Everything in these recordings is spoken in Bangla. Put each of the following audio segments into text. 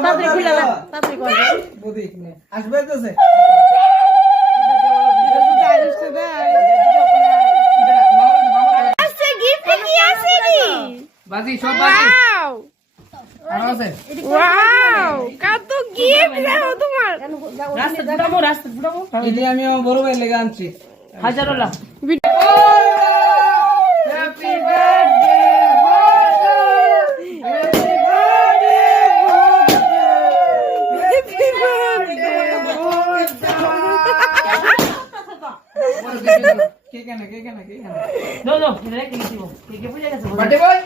তাড়াতাড়ি খুলে দাও তাড়াতাড়ি কর বুদ্ধি নে আসবে তো সে আছে গিফট কি আছে রে বাজি সব বাজি ওয়াও আর আছে ওয়াও কত গিফট দাও তোমার রাস্তা ফুটাবো এটি আমি আমার বড় ভাই লেগে আনছি হাজারোলা হ্যাপি বার্থডে কে কেন দাও রেখে দিব কে বুঝে গেছে বার্থডে বয়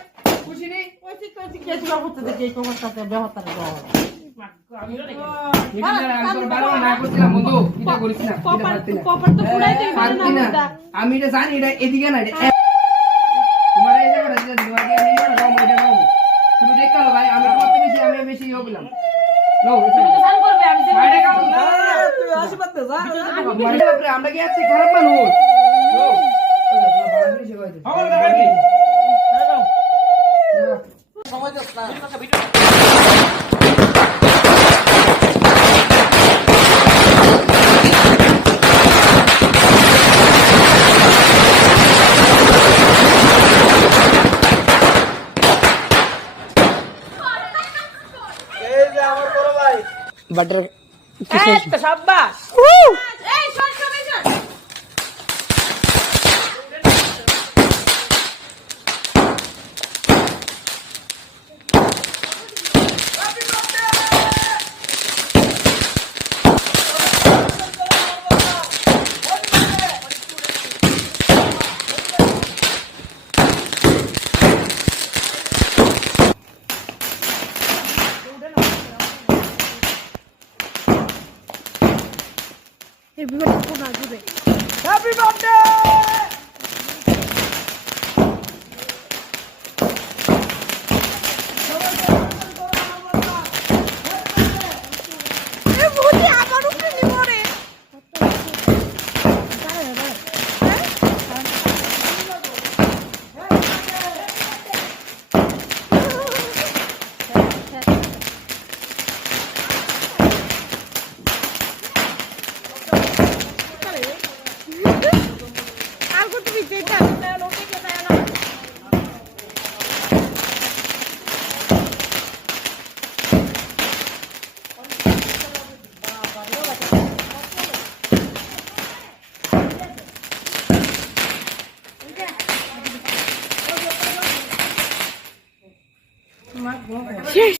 খুশি নি কইছি কে ছিল করতে কে কোমর সাথে ব্যবহার দাও আমি রে আমি এটা জানি এটা এদিকে না তোমার এই জায়গাটা যেটা দিবা দিয়ে নিয়ে না গাও এটা গাও তুমি দেখো ভাই আমি কত বেশি আমি বেশি ইয়ে বললাম নাও তুমি তো সান করবে আমি বাইরে গাও না তুই আশীর্বাদ দে যা বাইরে বাপরে আমরা কি আছি খারাপ মানুষ নাও ওই দেখো বাবা বেশি কইছে আমার গাড়ি সময় দাও না এই যে আমার বড় ভাই বাটার এই তো শাবাশ এই শট সবাই শট এই বিমানটা কোন আসবে হ্যাপি বার্থডে